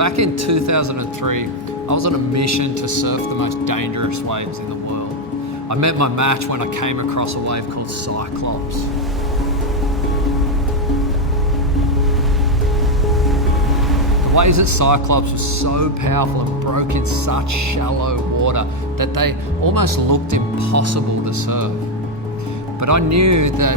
Back in 2003, I was on a mission to surf the most dangerous waves in the world. I met my match when I came across a wave called Cyclops. The waves at Cyclops were so powerful and broke in such shallow water that they almost looked impossible to surf. But I knew that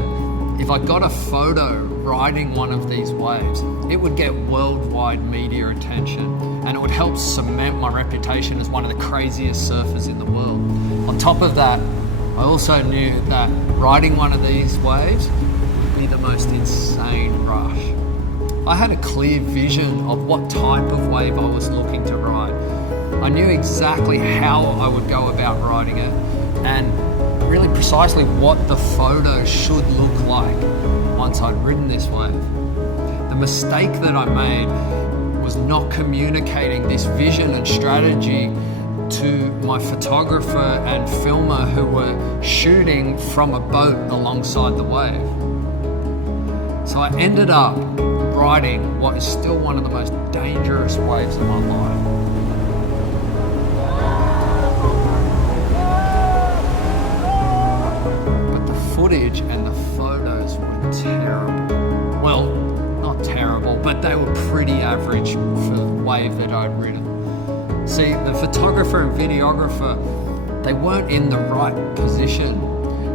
if I got a photo riding one of these waves, it would get worldwide media attention and it would help cement my reputation as one of the craziest surfers in the world. On top of that, I also knew that riding one of these waves would be the most insane rush. I had a clear vision of what type of wave I was looking to ride. I knew exactly how I would go about riding it and really precisely what the photo should look like once I'd ridden this wave. The mistake that I made was not communicating this vision and strategy to my photographer and filmer who were shooting from a boat alongside the wave. So I ended up riding what is still one of the most dangerous waves of my life. But the footage and the photos were terrible. Well, not terrible, but they were pretty average for the wave that I'd ridden. See, the photographer and videographer, they weren't in the right position.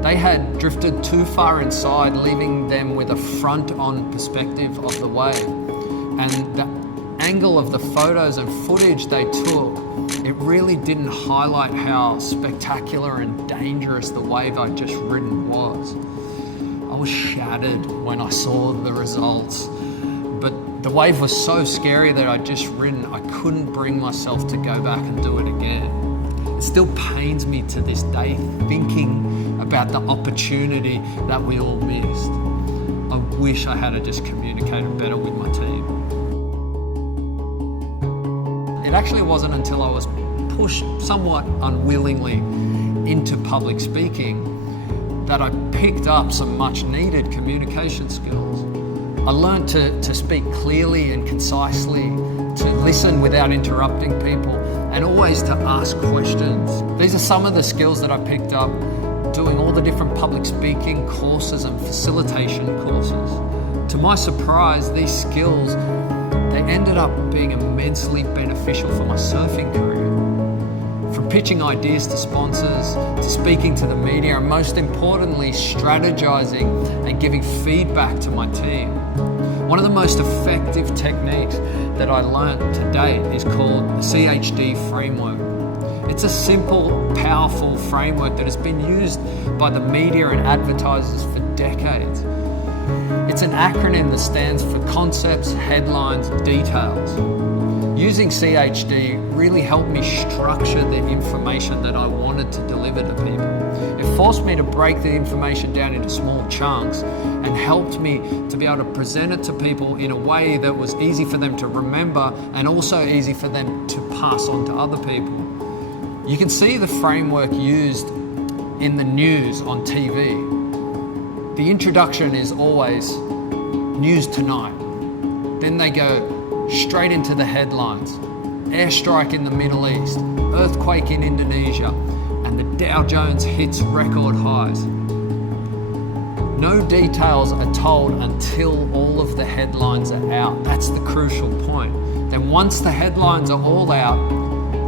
They had drifted too far inside, leaving them with a front-on perspective of the wave. And the angle of the photos and footage they took, it really didn't highlight how spectacular and dangerous the wave I'd just ridden was. I was shattered when I saw the results, but the wave was so scary that I'd just ridden, I couldn't bring myself to go back and do it again. It still pains me to this day thinking about the opportunity that we all missed. I wish I had just communicated better with my team. It actually wasn't until I was pushed somewhat unwillingly into public speaking that I picked up some much needed communication skills. I learned to speak clearly and concisely, to listen without interrupting people, and always to ask questions. These are some of the skills that I picked up doing all the different public speaking courses and facilitation courses. To my surprise, these skills, they ended up being immensely beneficial for my surfing career. From pitching ideas to sponsors, to speaking to the media, and most importantly, strategizing and giving feedback to my team. One of the most effective techniques that I learned to date is called the CHD framework. It's a simple, powerful framework that has been used by the media and advertisers for decades. It's an acronym that stands for concepts, headlines, details. Using CHD really helped me structure the information that I wanted to deliver to people. It forced me to break the information down into small chunks and helped me to be able to present it to people in a way that was easy for them to remember and also easy for them to pass on to other people. You can see the framework used in the news on TV. The introduction is always news tonight. Then they go straight into the headlines. Airstrike in the Middle East, earthquake in Indonesia, and the Dow Jones hits record highs. No details are told until all of the headlines are out. That's the crucial point. Then once the headlines are all out,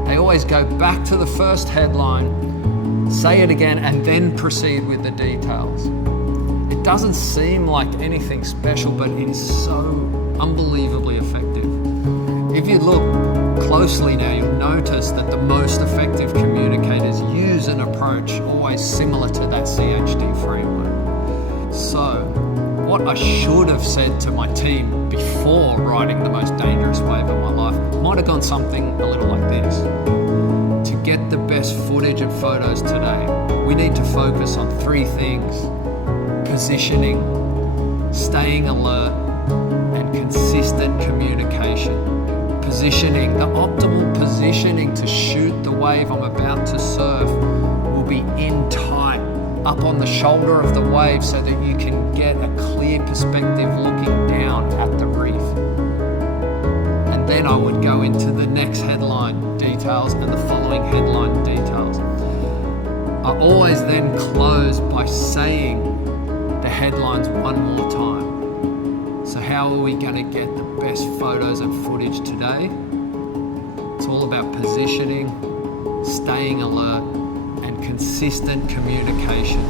they always go back to the first headline, say it again, and then proceed with the details. It doesn't seem like anything special, but it is so unbelievably effective. If you look closely now, you'll notice that the most effective communicators use an approach always similar to that CHD framework. So, what I should have said to my team before riding the most dangerous wave of my life might have gone something a little like this. To get the best footage and photos today, we need to focus on 3 things: positioning, staying alert, and consistent communication. Positioning, the optimal positioning to shoot the wave I'm about to surf will be in tight, up on the shoulder of the wave so that you can get a clear perspective looking down at the reef. And then then I would go into the next headline details and the following headline details. I always then close by saying the headlines one more time. So how are we going to get the best photos and footage today? It's all about positioning, staying alert, and consistent communication.